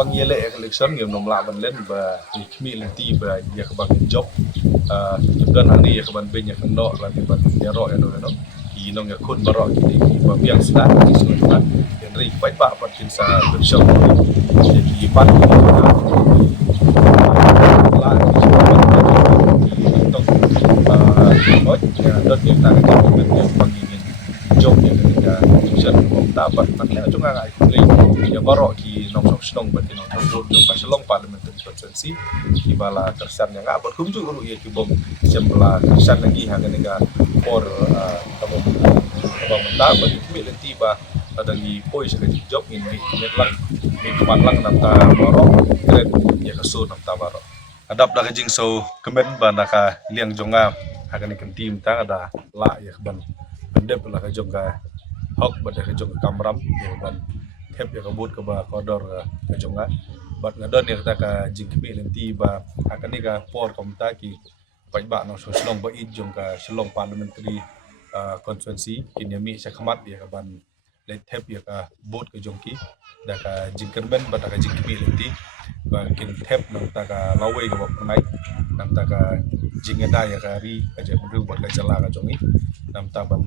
bang yele election ngem nom la ban len ba mi len ti ba ya ka bang job dan hani ya ka ban ben ya kan no la ti ban ya ro ya no no ki nong ya kun ba ro ki ba biang sta ki so ba yang ri pai pa ban tin sa ben shop ki ban la ki so ba tok ko ya dot ki ta ka ben ya bang ingin job ya ka chen ko ta ba ban le chung nga ai ya baro ki nong sok snong ban nong thong jo pa shalong parliament constituency ki bala tersan yang abot kum ju ru ye ki bom sembla tersan lagi ha ga por tabo menta ba mi le tiba ada ni poi sa ki job in mi lang mi kuman lang nam ta baro kret ya ka so nam ta baro adap da jing so kemen ba na ka liang jonga ha ga ni kan tim ta ada la ya ban pendep la ka jonga hok ba da ka jonga kamram ya ban hep ya kabut ke ba kodor ke jonga bat ngadon ya ta ka jingkmi lenti ba akan ni ka por komta ki pai ba no so slong ba i jong ka slong parliamentary constituency kinyami sa khamat ya ka ban le hep ya ka bot ke jongki da ka jingken ben ba ta ka jingkmi lenti ba kin hep nam ta ka lawai ka ba nai nam ta ka jingeda ya ka ri ka je bru ba ka jala ka jongi nam ta ban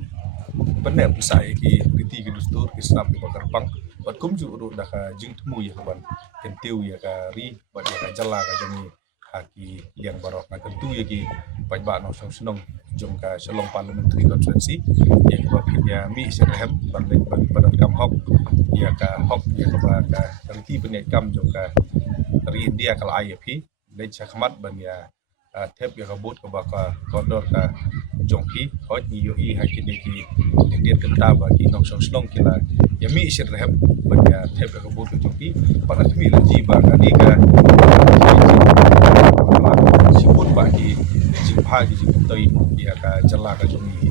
benar saya ki riti ki dustur ki snap ki bakar pang bat kum ju ru da ka jing temu ya ban kentiu ya ka ri bat ya ka jala ka jami haki liang barok na kentu ya ki pat ba no song senong jong ka shalom parliamentary constituency ya ki ba ya mi serhem ban le ban kam hok ya ka hok ya ka ba ka riti benet kam jong ka ri india kal IFP le chakmat ban ya thep ya ka bot ka ba ka kodor ka jongki hoj ni yo I hakini ki dia kenta ba ki nong song slong kila ya mi sir rehem ba ya thep ka bot ka jongki pa ka mi la ji ba ka ni ka sibut ba ki ji pha ki ji toi ya ka jala ka jongi